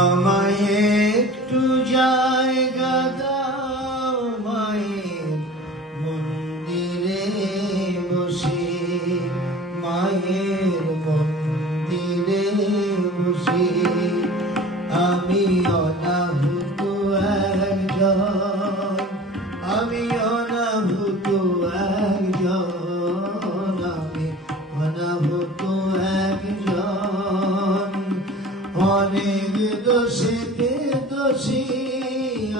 আমায় একটু জায়গা দাও মায়ের মন্দিরে বসে, মায়ের মন্দিরে বসে। আমি অনাহুত একজন, আমি অনাহুত একজন, আমি অনাহুত একজন। অনেক দোষেতে দোষী,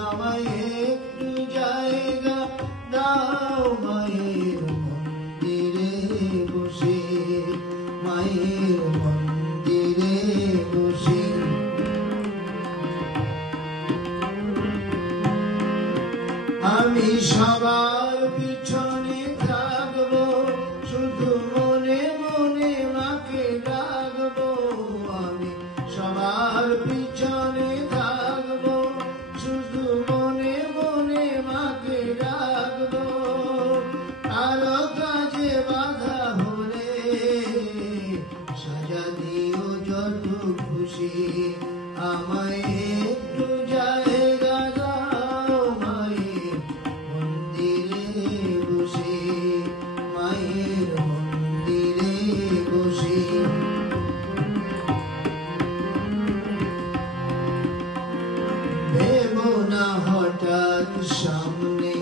আমায় একটু জায়গা দাও মায়ের মন্দিরে বসে, মায়ের মন্দিরে বসে। আমি সবার পিছনে থাকবো, শুধু মনে মনে মাকে ডাকবো। আমি সবার পিছনে থাকবো, শুধু মনে মনে মাকে ডাকবো। কারো কাজে বাধা হলে সাজা দিও যত খুশি। আমায় একটু জায়গা দাও মায়ের মন্দিরে বসে, মায়ের মন্দিরে বসে। ভেবো না হঠাৎ সামনে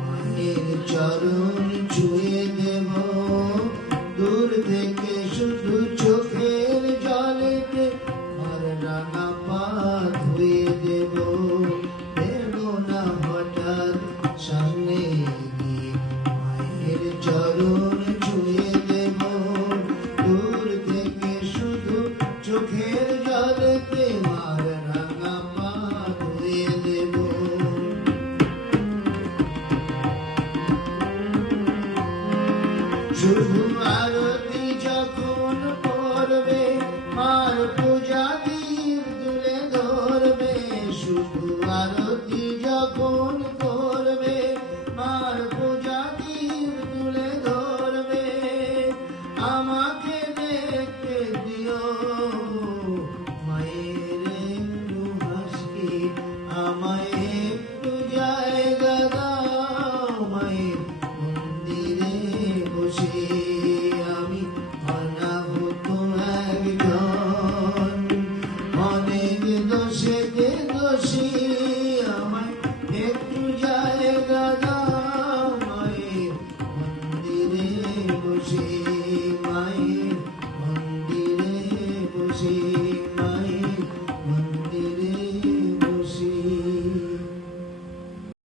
মায়ের চরণ ছুঁয়ে দেব, দূর থেকে শুধু চোখের জলেতে আর রাঙা পা ধুয়ে দেব। ভেবো না হঠাৎ সামনে মায়ের চরণ ছুঁয়ে দেব, দূর থেকে শুধু চোখের জলেতে মার রাঙা পা ধুয়ে দেব। শুধু আরতি যখন করবে মার পূজা দীপ তুলে ধরবে, শুধু আরতি যখন করবে মার পূজা দীপ তুলে ধরবে। আমাকে দেখতে দিও মায়ের একটু হাসি, আমায় একটু জায়গা দাও মায়ের মন্দিরে বসে। আমি অনাহুত একজন, অনেক দোষেতে দোষী, আমায় একটু জায়গা দাও মায়ের মন্দিরে বসে, মায়ের মন্দিরে বসে, মায়ের